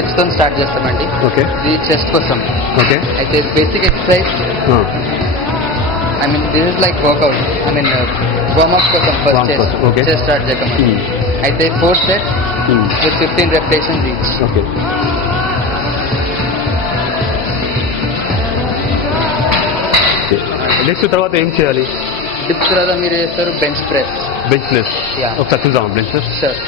Dips తో start చేస్తామండి. Okay. ఇది చెస్ట్ కోసం. ఓకే. అయితే basic exercise I mean this is like workout. I mean warm up కోసం first chest. Okay. Chest start చేద్దాం. అయితే 4 sets with 15 repetitions each. Okay. Next తర్వాత ఏం చేయాలి? డిప్స్ తర్వాత మీరు చేస్తారు బెంచ్ ప్రెస్. Bench press. ఒకసారి చూద్దాం బెంచ్ ప్రెస్. సార్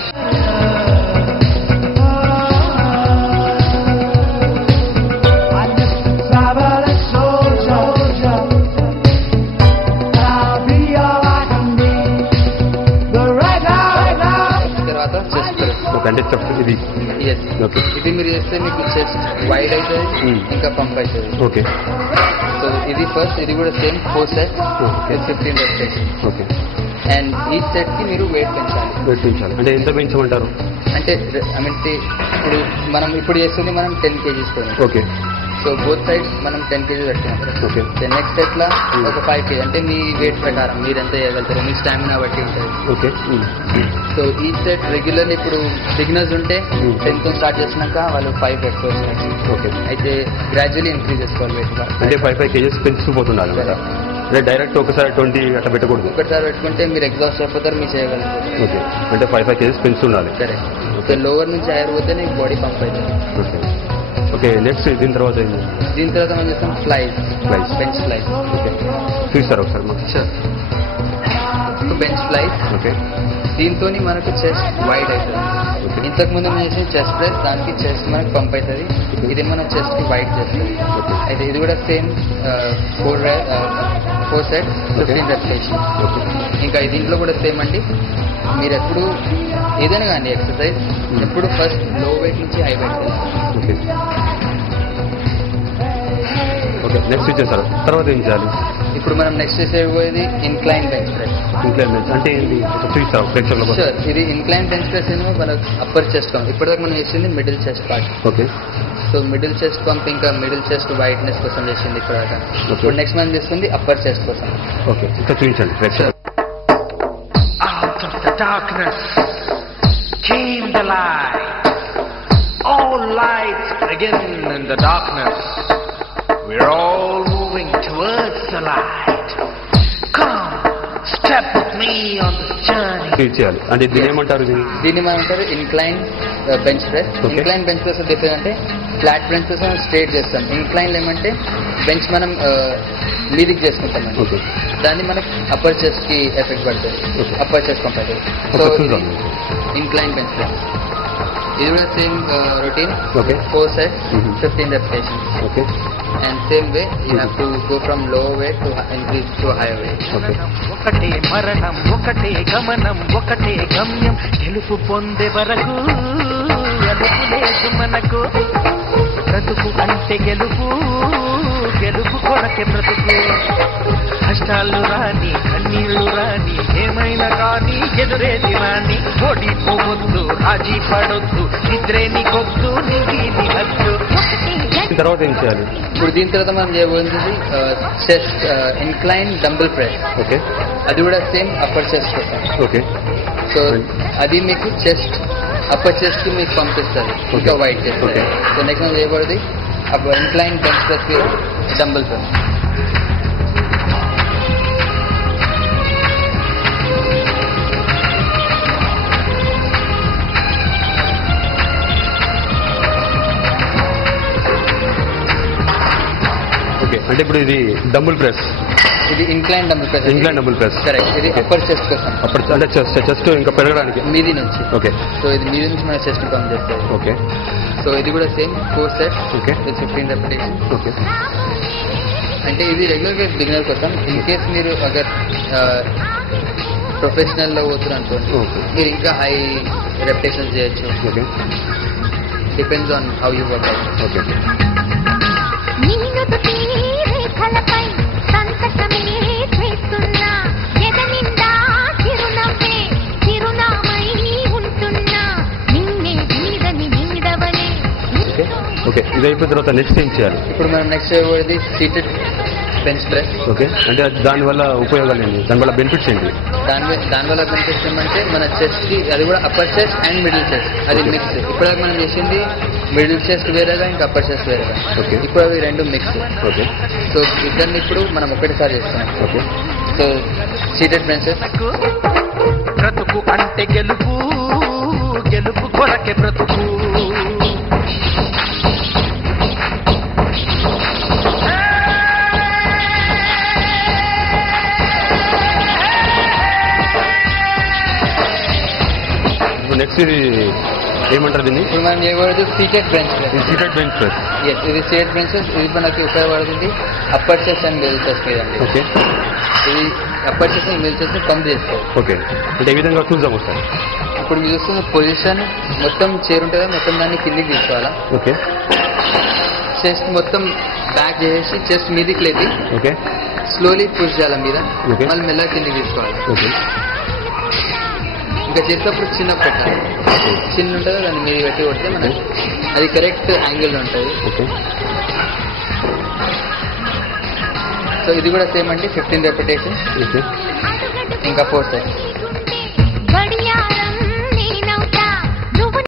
అంటే ఇది ఇది మీరు చేస్తే మీకు చెస్ట్ వైడ్ అవుతుంది, ఇంకా పంప్ అవుతుంది. ఓకే. సో ఇది ఫస్ట్, ఇది కూడా same 4 sets 15 repetitions. Okay. And ఈ సెట్ కి మీరు వెయిట్ పెంచాలి. అంటే ఎంత పెంచమంటారు? అంటే ఐ మీన్ ఇప్పుడు మనం ఇప్పుడు చేస్తుంది మనం 10 kgs తోని. ఓకే. సో బోత్ సైడ్స్ మనం 10 kgs పెట్టుకున్నాం. ఓకే. నెక్స్ట్ ఎట్లా ఒక 5 kg అంటే మీ వెయిట్ ప్రకారం మీరు ఎంత చేయగలుగుతారు, మీ స్టామినా బట్టి ఉంటుంది. ఓకే. సో ఈ సెట్ రెగ్యులర్ ఇప్పుడు బిగినర్స్ ఉంటే 10 తో స్టార్ట్ చేసినాక వాళ్ళు 5 పెట్టుకోవచ్చు. ఓకే. అయితే గ్రాడ్యువల్లీ ఇంక్రీజ్ చేసుకోవాలి వెయిట్. అంటే 5 kgs పెంచుతూ పోతుండాలి. అంటే డైరెక్ట్ ఒకసారి 20 అట్లా పెట్టకూడదు. ఒకసారి పెట్టుకుంటే మీరు ఎగ్జాస్ట్ అయిపోతారు, మీరు చేయగలుగుతారు. ఓకే. అంటే 5 kgs పెంచుతుండాలి. కరెక్ట్. సో లోవర్ నుంచి హైయర్ పోతే నీకు బాడీ పంప్ అవుతుంది. ఓకే. ఓకే. నెక్స్ట్ దీని తర్వాత మనం చేస్తాం ఫ్లైస్, బెంచ్ ఫ్లైస్. ఓకే. చూస్తారు ఒకసారి మాకు. Bench flies. ఓకే. దీంతో మనకు చెస్ట్ వైడ్ అవుతుంది. ఇంతకు ముందు మనం చేసిన చెస్ట్ ప్రెస్ దానికి చెస్ట్ మనకు పంప్ అవుతుంది, ఇది మన చెస్ట్ కి వైడ్ చేస్తుంది. అయితే ఇది కూడా సేమ్ 4 sets 15 repetitions. ఇంకా దీంట్లో కూడా సేమ్ అండి. మీరు ఎప్పుడు ఏదైనా కానీ ఎక్సర్సైజ్ ఎప్పుడు ఫస్ట్ లో వెయిట్ నుంచి హై వెయిట్ వెళ్ళాలి. ఓకే. నెక్స్ట్ ఇచ్చేసారు. తర్వాత ఏం చేయాలి? ఇప్పుడు మనం నెక్స్ట్ చేసేది incline bench press. Incline bench అంటే ఏంటి చూస్తాం ప్రేక్షకుల కోసం? సార్ ఇది ఇన్క్లైన్ బెంచ్ ప్రెస్ ఏమో మనకు అప్పర్ చెస్ట్ పంప్. ఇప్పటివరకు మనం చేసింది middle chest part. Okay. So middle chest pump ఇంకా మిడిల్ చెస్ట్ వైట్నెస్ కోసం చేసింది ఇప్పటిదాకా. ఇప్పుడు నెక్స్ట్ మనం చేస్తుంది అప్పర్ చెస్ట్ కోసం. ఓకే. ఇంకా చూపించండి ప్రేక్షకులు. Out of the darkness came the light. All lights begin in the darkness. We're all moving towards the light. Come, step with me on this journey. చేయాలి అంటే దీన్ని ఏమంటారు? దీన్ని మనం అంటారు incline bench press. Incline bench press different అంటే flat bench press మనం straight చేస్తాం. ఇన్క్లైన్ ఏమంటే బెంచ్ మనం మీదికి చేసుకుంటాం. దాన్ని మనకి అప్పర్ చెస్ట్ కి ఎఫెక్ట్ పడుతుంది, అప్పర్ చెస్ట్ పంప్ అవుతుంది. సో ఇన్క్లైన్ బెంచ్ ప్రెస్ ఇది కూడా same routine. 4 sets 15 repetitions. Okay. And same way you have to go from low weight to increase to higher weight. Okay. ఒకటే మరణం, ఒకటే గమనం, ఒకటే గమ్యం. గెలుపు పొందే వరకు అలుపు లేదు మనకు. బ్రతుకు అంటే గెలుపు, గెలుపు కొరకే బ్రతుకు. కష్టాలు రాని, కన్నీళ్లు రాని, ఏమైనా కానీ ఎదురేది రాని. ఓడిపోవద్దు, రాజీ పడొద్దు, నిద్రే నీకొద్దు, నీది హద్దు. తర్వాత ఏం చేయాలి? ఇప్పుడు దీని తర్వాత మనం చేయబోతుంది chest incline dumbbell press. Okay. అది కూడా సేమ్ అప్పర్ చెస్ట్ కోసం. ఓకే. సో అది మీకు చెస్ట్ అప్పర్ చెస్ట్ కి మీకు పంపిస్తుంది, ఇంకా వైట్ చేస్తుంది. సో నెక్స్ట్ మనం చేయబోతుంది incline bench press dumbbell press. అంటే ఇప్పుడు ఇది డంబుల్ ప్రెస్, ఇది incline dumbbell press. Incline dumbbell press. Correct. ఇది అప్పర్ చెస్ట్ కోసం. అప్పర్ అంటే చెస్ట్ ఇంకా పెరగడానికి మీది నుంచి. ఓకే. సో ఇది మీది నుంచి మన చెస్ట్ పంప్ చేస్తుంది. ఓకే. సో ఇది కూడా same 4 sets. Okay. 15 repetitions. Okay. అంటే ఇది రెగ్యులర్ గా బిగినర్ కోసం. ఇన్ కేస్ మీరు అగర్ ప్రొఫెషనల్ లో పోతున్నారు అనుకోండి, మీరు ఇంకా హై రెపిటేషన్స్ చేయొచ్చు. Okay. Depends on how you work out. Okay. Okay. ఇది అయిపోయిన తర్వాత నెక్స్ట్ ఏం చేయాలి? ఇప్పుడు మనం నెక్స్ట్ చేయబోయేది సీటెడ్ బెంచ్ ప్రెస్. ఓకే, అంటే దానివల్ల ఉపయోగాలు ఏంటి, దానివల్ల బెనిఫిట్స్ ఏంటి? దానివల్ల బెనిఫిట్స్ ఏమంటే మన చెస్ట్ కి, అది కూడా upper chest and middle chest, అది మిక్స్. ఇప్పుడు మనం చేసింది మిడిల్ చెస్ట్ వేరేగా, ఇంకా అప్పర్ చెస్ట్ వేరేగా. ఓకే, ఇప్పుడు అవి రెండు మిక్స్. ఓకే, సో ఇద్దరిని ఇప్పుడు మనం ఒకటిసారి చేస్తున్నాం. ఓకే. So seated benches. బ్రతుకు అంటే గెలుపు, గెలుపు కొరకే బ్రతుకు. నెక్స్ట్ ఇది ఏమంటారు దీన్ని? ఇప్పుడు మనం చేయబడేది seated bench press. Seated bench press. ఇది సీటెడ్ బెంచెస్. ఇది మనకి ఉపయోగపడుతుంది upper chest and middle chest మీద. ఓకే, ఇది upper chest and middle chest pump చేస్తారు. ఓకే, అంటే ఏ విధంగా చూద్దాం ఒకసారి. ఇప్పుడు మీరు చూస్తున్న పొజిషన్ మొత్తం చైర్ ఉంటుంది, మొత్తం దాన్ని కిందికి తీసుకోవాలా. ఓకే, చెస్ట్ మొత్తం బ్యాక్ చేసి చెస్ట్ మీదికి లేపి ఓకే, స్లోలీ పుష్ చేయాలి మీద. Okay. మళ్ళీ మెల్లగా కిందికి తీసుకోవాలి. ఓకే, ఇంకా చేసేటప్పుడు చిన్న పెట్టాలి. చిన్న ఉంటుంది, దాన్ని మీద పెట్టి కొడితే మనకి అది కరెక్ట్ యాంగిల్ ఉంటుంది. ఓకే. సో ఇది కూడా సేమ్ అండి, 15 రెపిటేషన్. ఓకే, ఇంకా 4 సెట్స్.